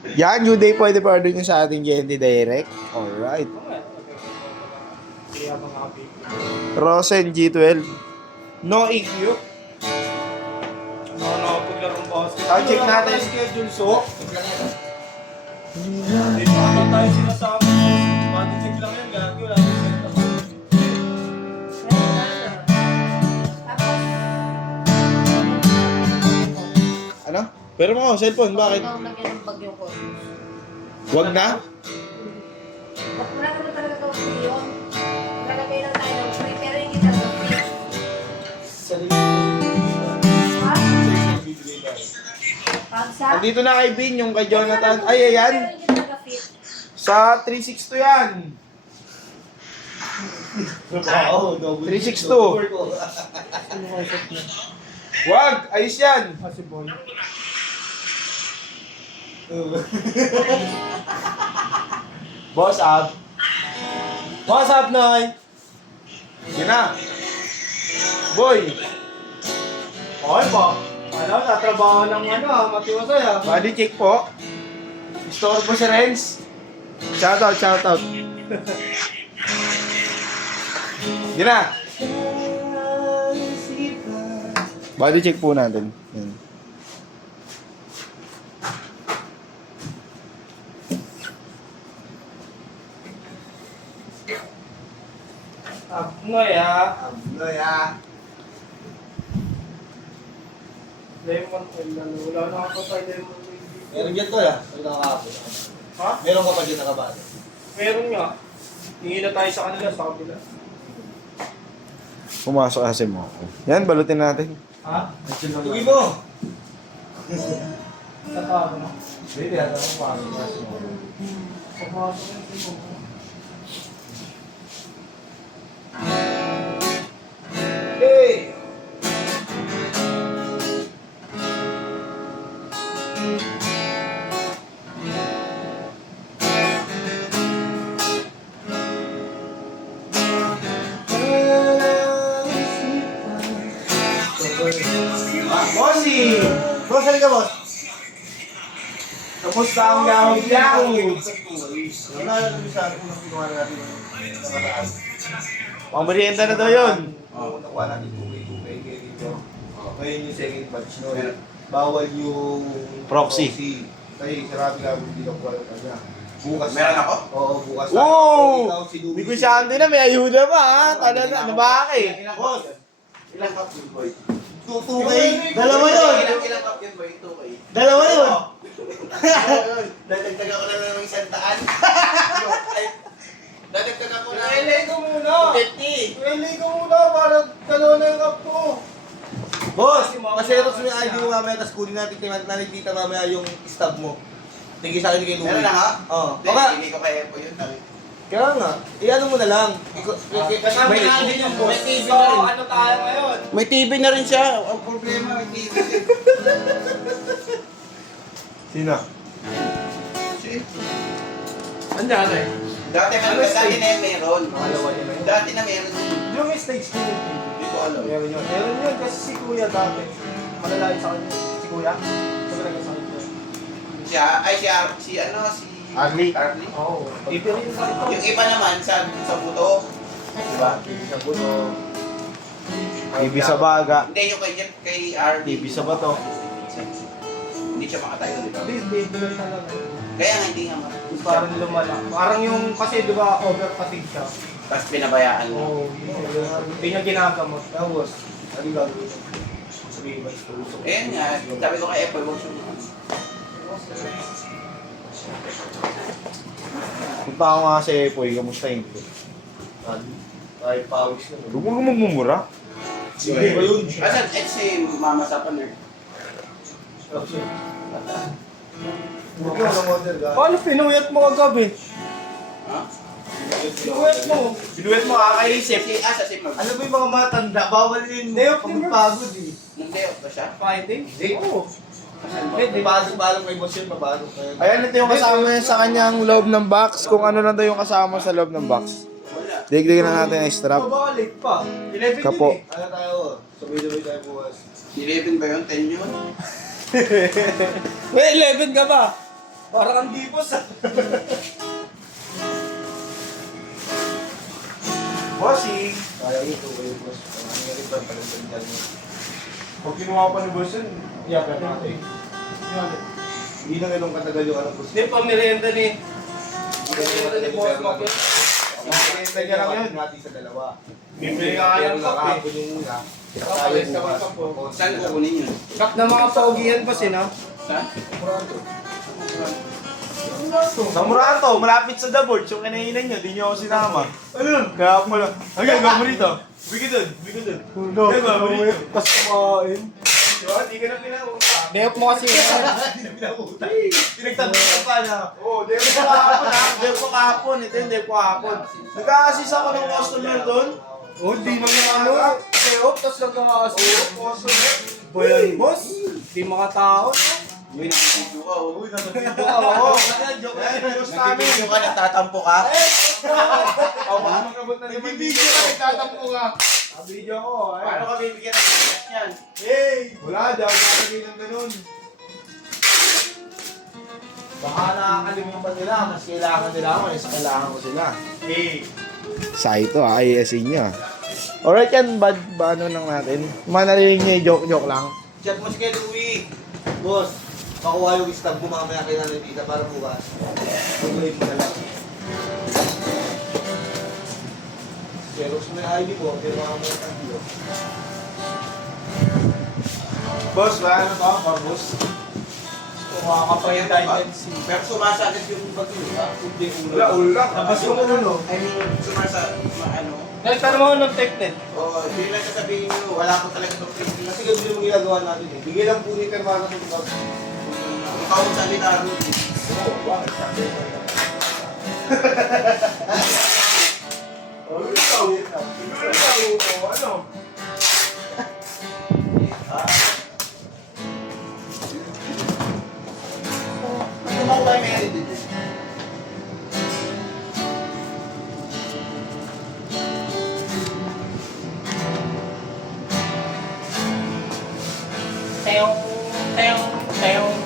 Yan, due day pwede pa order nyo sa ating GNT Direct. Alright. Rosen G12. No EQ. Nakapaglarong boss. Check natin. Schedule, so. Dito naman tayo sinasabi. Body check lang yan, gago. Ano? Pero mo, cellphone, bakit? Ikaw lagyan ng bagyo ko. Wag na? Wala naman talaga gawin yun. Lalagay lang tayo ng free, pero hindi talaga free. Ha? Pagsa? Andito na kay Bin, yung kay Jonathan. Ay, ayan. Pero hindi talaga fit. Sa 362 yan. 362. Wag, ayos yan. Kasi boy. Boss up. What's up, Noy? Sige na. Boy, Okay pa. Ano, natrabaho ng matiwasay ah. body check po. Store po si Renz. Shoutout, shoutout. Sige na. Body check po natin. Yan. Noy ah. Lemon oil lang. Wala na ako pa lemon oil. Meron dyan to ah. Meron ka kapit. Ha? Meron ka pa dyan nakabalo. Meron nga. Tingin na tayo sa kanila, sa kabila. Pumasok kasi mo. Yan, balutin natin. Ha? Tugi mo! Tatawag na. Hindi, ano mo pasok. Pagpasok yung tingin mo. Hey! Bossy! Boss, halika boss! Kamusta ang yahoo-yahoo? Wala na dun sa unang ginawa natin yung nakaraan. Pamerienda na daw yun. Nakuha natin 2K kayo dito. Ngayon yung second batch no. Bawal yung Proxy. Kasi sarado lang hindi na kuha ng kanya. Bukas Meron ako? Oo, bukas na. Wow! Ikaw, si Louie. Negosyante na, may ayuda pa ha. Tala na, nabaka eh. Boss! Ilang cup yun, boy? 2K! Dalawa yun! Ilang cup yun, boy? 2K. Dalawa yun! Dadagdagan ko na ng isang daan. Dadagdagan ko na. Relay ko muna! 50. Relay ko muna para dalawa na yung cup ko. Boss! Paserox mo yung ID mo mamaya, tapos kunin natin kay Naligita mamaya yung stub mo. Tingin sa akin kay Louie. Meron na ha? Oo. Hindi, Baka, hindi ko kaya po yun. kaya nga, i-ano mo na lang. Kasama natin yung boss. So, ano tayo ngayon? May TV na rin siya. Ang problema, hindi. Sino? Andiyan eh. Dati na yung meron. Dati na meron. Yung stage ko yung TV. Hindi ko alam. Meron yun. Meron yun kasi si Kuya dati. Malalayo sa kanya. Si Kuya. Talaga sa kanya. Si Arlie. Arlie. Oo. TV rin sa ito. Yung iba naman sa buto. Diba? Sa puno. TV sa baga. Hindi, yung kay Arlie. TV sa bato. Hindi siya makatayo, di ba? Hindi, lang talaga. Kaya nga hindi nga Parang lumala. Parang yung kasi di ba over fatigue siya. Tapos pinabayaan mo. Oo. Hindi niya ginagamot. Tapos, ano yung gagawin mo? Sabihin ba, tulusok. Ayan nga, sabi ko kay Apple, huwag siya Punta ako nga sa Epoy, kamusta yun? Kahit pawis na. Huwag mo magmumura. Sige ba yun? Asan? Si Mama sa paner. Huwag mo na model ka. Paano pinuyat mo kagabi? Ha? Pinuyat mo. Sinuwet mo kakaisip. Si Mag. Ano ba yung mga matanda? Bawal yun. Day off din yun. Pagod eh. Nag-day off ba siya? Friday? Hindi. Oo. Hindi, balong may emosyon, mabalo kayo. Ayan, ito yung kasama niya sa kanyang loob ng box. Kung ano lang daw yung kasama sa loob ng box. Wala. Digdigin na natin ang strap. Mabalik pa. 11 Kapo. yun eh. Ano tayo? Sabay-sabay tayo bukas. 11 ba yun? 10 yun? May 11 ka ba? Parang ang dipos ah. Bossing! Kaya ito kayo, boss. Ang nangyari ba, palagandaan mo. Pag kinuha pa ni boss yun, iyakan natin. Hindi na ganun katagal yung ano, boss. Hindi pa merienda ni. Merienda ni Boss Mac yun. Merienda niya lang yun. Natin sa dalawa. Bibili ka kaya ng kape. Kahapon yung una. Kapalis ka ba po? Saan kukunin yun? Kap na mga paugihan pa sila. Saan? Sa Murato, malapit sa The Board. Yung kinainan nyo, di nyo ako sinama. Ano? Kaya pala. Hanggang gamo rito. Bigi dun, bigi dun. Hulo. Gamo rito. Tapos kumain. Diba? Di ka na pinauta. Deyop mo kasi. Di na pinauta. Pinagtatanong pa na. Oo, di ko kahapon ha. Di ko kahapon. Ito yung di ko kahapon. Nagka-assist ako ng customer doon. Oh, di mo na ano. Deyop, tapos nagka-assist. Oo, customer. Boyan, boss. Di makataon. Uy, nakikidyo ka. Uy, natutulog ako. Joke lang. Diyos namin. Nakikidyo ka, nagtatampo ka. Nagbibideo ka, nagtatampo ka. Nabideo ako. Paano ka bibigyan ng ticket niyan? Hey! Wala, di ako nakakagay ng ganun. Baka nakakalimutan nila, mas kailangan nila ako, mas kailangan ko sila. Hey! Sa ito ISA niya. Alright yan, bad ba ano lang natin? Manarinig niya joke lang. Chat mo si Kuya Louie. Boss, makuha yung stab mo mamaya kay Nanay Tita para bukas. Pag-ulit mo na lang. Xerox mo yung ID ko, pero mga mga ID. Boss, wala na ba? Parbos? Makakapayat tayo dyan si... Pero sumasagad yung bag yun, ha? Hindi, wala, ulang. Tapos yung ulo. I mean, ano? Nagtanong ako ng technet. Oo, hindi lang sasabihin nyo, wala ko talaga itong printing. Kasi ganun yung ginagawa natin eh. Bigay lang po ni Permana sa mga. Ikaw ang salita rin. Oo, bakit? Sabi ko yan. Ano? Ano mo ba meron dito? Teong, teong, teong.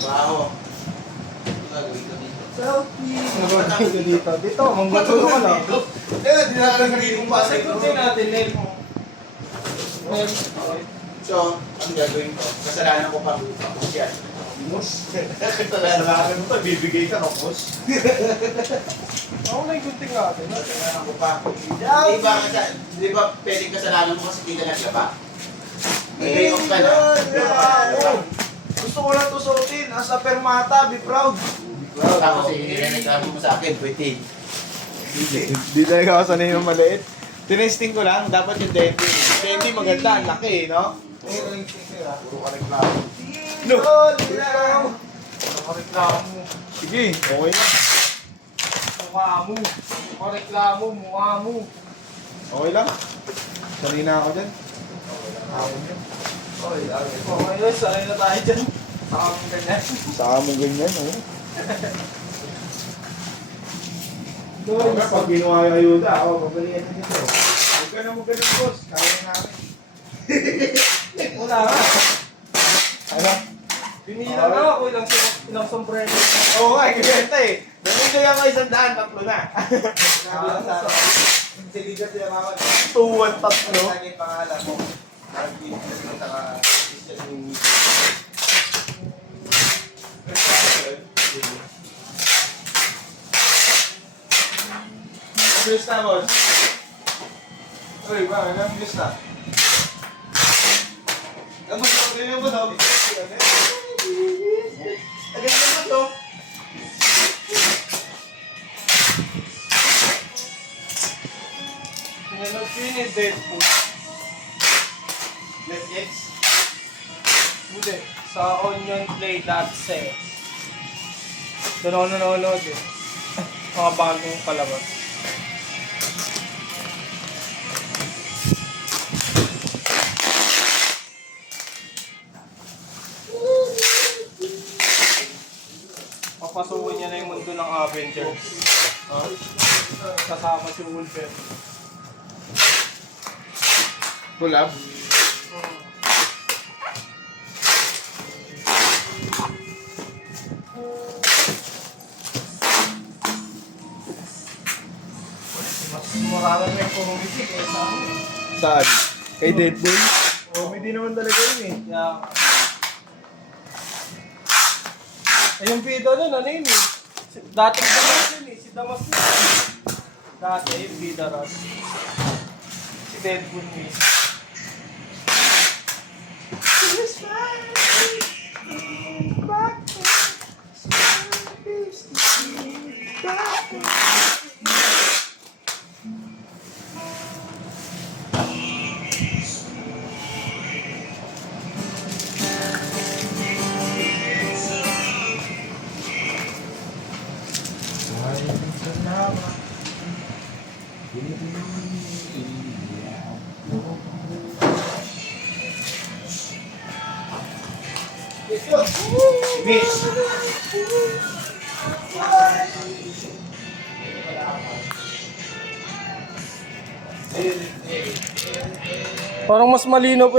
Baho. Ano gagawin ko dito? Nagawin ko dito. Dito, manggulo ka lang. Eh, di na lang naging kung Pasay ko natin, Nel. So, ang gagawin ko, kasalanan ko pa yan. Kasalanan mo to, bibigay ka ng boss. Ako na yung gunting natin. Kasalanan ko pa. Di ba pwedeng kasalanan mo kasi di ka naglaba? Day off ka na. Gusto ko lang to suotin. As a permata, be proud. Tapos reklamo mo sa akin, pwede. Di talaga ako sanay ng maliit. Tinesting ko lang, dapat yung dente. Dente maganda, ang laki, no? Puro ka reklamo. No! Reklamo. Sige, okay na. Mukha mo. Reklamo, mukha mo. Okay lang. Sanay na ako dyan. Okay na, sanay na tayo dyan. Saka mong ganyan. Saka mo ganyan, oh. Pag ginawa yung ayuda, ako, mabalihan na dito. Huwag ka na boss. Kaya na namin. Wala ka. Ano? Binila na ako ilang sombrero. Oo nga, kibenta eh. Nabigay ako 100, tatlo na. Sige ka sila mama. 2-1 tatlo. Ano yung pangalan mo? Martin, saka Christian yung Bilis na, boss. Uy, ba? Ilang bilis na? Ano ba? Ganyan mo daw? Agad naman to. Pinanod ko yun yung Deadpool. Netflix? Hindi. Sa onionplay.se. Doon ako nanonood eh. Mga bagong palabas. Avengers. Kasama si Wolverine. Collab. Mas maraming may comedy kaysa ano. Saan? Kay Deadpool? Comedy naman talaga yun eh. Kaya... Eh, yung bida nun, ano yun eh? Dating Damas yun eh, si Damas yun. Dati, yung bida ron. Si Deadpool eh. Parang mas malinaw po yung